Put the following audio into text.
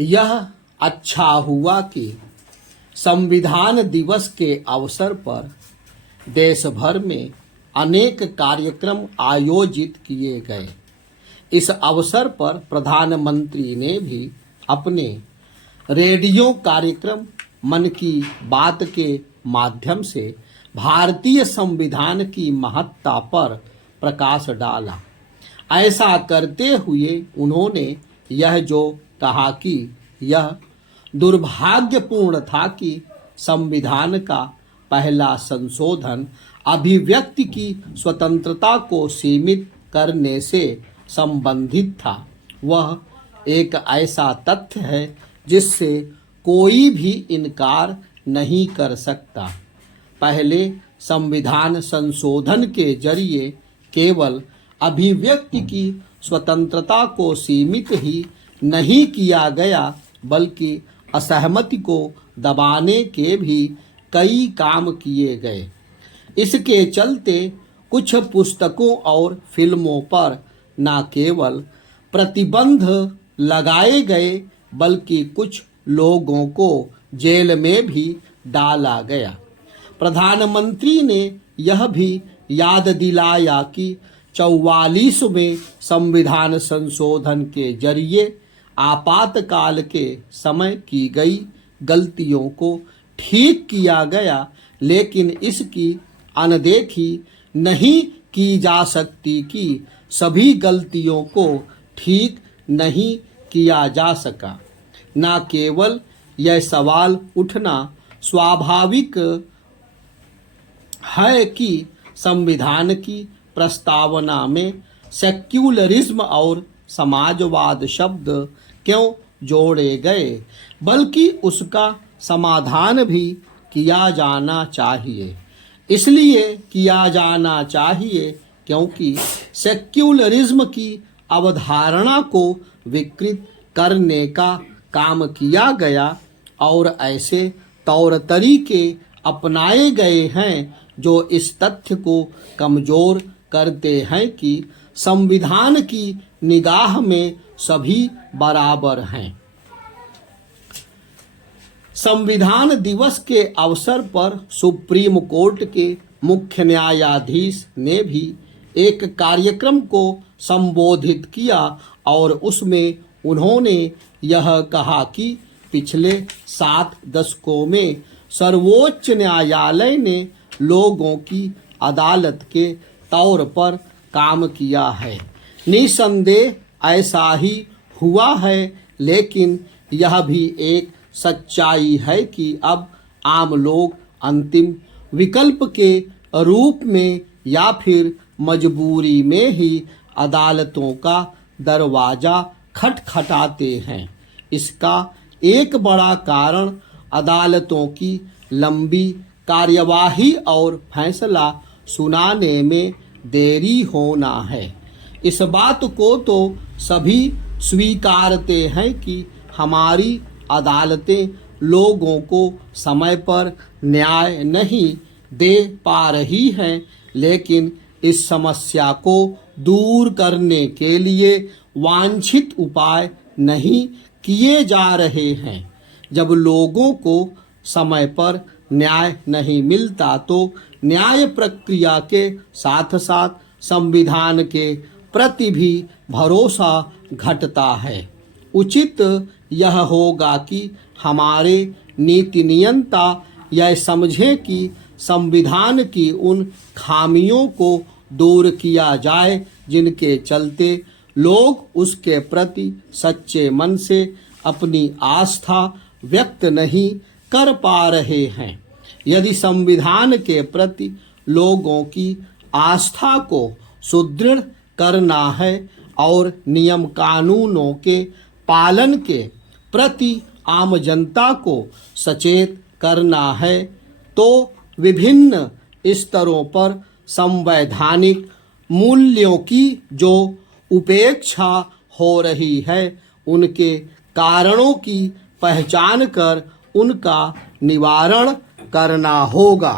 यह अच्छा हुआ कि संविधान दिवस के अवसर पर देश भर में अनेक कार्यक्रम आयोजित किए गए। इस अवसर पर प्रधानमंत्री ने भी अपने रेडियो कार्यक्रम मन की बात के माध्यम से भारतीय संविधान की महत्ता पर प्रकाश डाला। ऐसा करते हुए उन्होंने यह जो कहा कि यह दुर्भाग्यपूर्ण था कि संविधान का पहला संशोधन अभिव्यक्ति की स्वतंत्रता को सीमित करने से संबंधित था। वह एक ऐसा तथ्य है जिससे कोई भी इनकार नहीं कर सकता। पहले संविधान संशोधन के जरिए केवल अभिव्यक्ति की स्वतंत्रता को सीमित ही नहीं किया गया, बल्कि असहमति को दबाने के भी कई काम किए गए। इसके चलते कुछ पुस्तकों और फिल्मों पर न केवल प्रतिबंध लगाए गए, बल्कि कुछ लोगों को जेल में भी डाला गया। प्रधानमंत्री ने यह भी याद दिलाया कि 44वें संविधान संशोधन के जरिए आपातकाल के समय की गई गलतियों को ठीक किया गया, लेकिन इसकी अनदेखी नहीं की जा सकती कि सभी गलतियों को ठीक नहीं किया जा सका। न केवल यह सवाल उठना स्वाभाविक है कि संविधान की प्रस्तावना में सेक्युलरिज्म और समाजवाद शब्द क्यों जोड़े गए, बल्कि उसका समाधान भी किया जाना चाहिए। इसलिए किया जाना चाहिए क्योंकि सेक्युलरिज्म की अवधारणा को विकृत करने का काम किया गया और ऐसे तौर तरीके अपनाए गए हैं जो इस तथ्य को कमजोर करते हैं कि संविधान की निगाह में सभी बराबर हैं। संविधान दिवस के अवसर पर सुप्रीम कोर्ट के मुख्य न्यायाधीश ने भी एक कार्यक्रम को संबोधित किया और उसमें उन्होंने यह कहा कि पिछले 7 दशकों में सर्वोच्च न्यायालय ने लोगों की अदालत के तौर पर काम किया है। निसंदेह ऐसा ही हुआ है, लेकिन यह भी एक सच्चाई है कि अब आम लोग अंतिम विकल्प के रूप में या फिर मजबूरी में ही अदालतों का दरवाजा खटखटाते हैं। इसका एक बड़ा कारण अदालतों की लंबी कार्यवाही और फैसला सुनाने में देरी होना है। इस बात को तो सभी स्वीकारते हैं कि हमारी अदालतें लोगों को समय पर न्याय नहीं दे पा रही हैं, लेकिन इस समस्या को दूर करने के लिए वांछित उपाय नहीं किए जा रहे हैं। जब लोगों को समय पर न्याय नहीं मिलता तो न्याय प्रक्रिया के साथ साथ संविधान के प्रति भी भरोसा घटता है। उचित यह होगा कि हमारे नीति नियंता यह समझें कि संविधान की उन खामियों को दूर किया जाए जिनके चलते लोग उसके प्रति सच्चे मन से अपनी आस्था व्यक्त नहीं कर पा रहे हैं। यदि संविधान के प्रति लोगों की आस्था को सुदृढ़ करना है और नियम कानूनों के पालन के प्रति आम जनता को सचेत करना है, तो विभिन्न स्तरों पर संवैधानिक मूल्यों की जो उपेक्षा हो रही है, उनके कारणों की पहचान कर उनका निवारण करना होगा।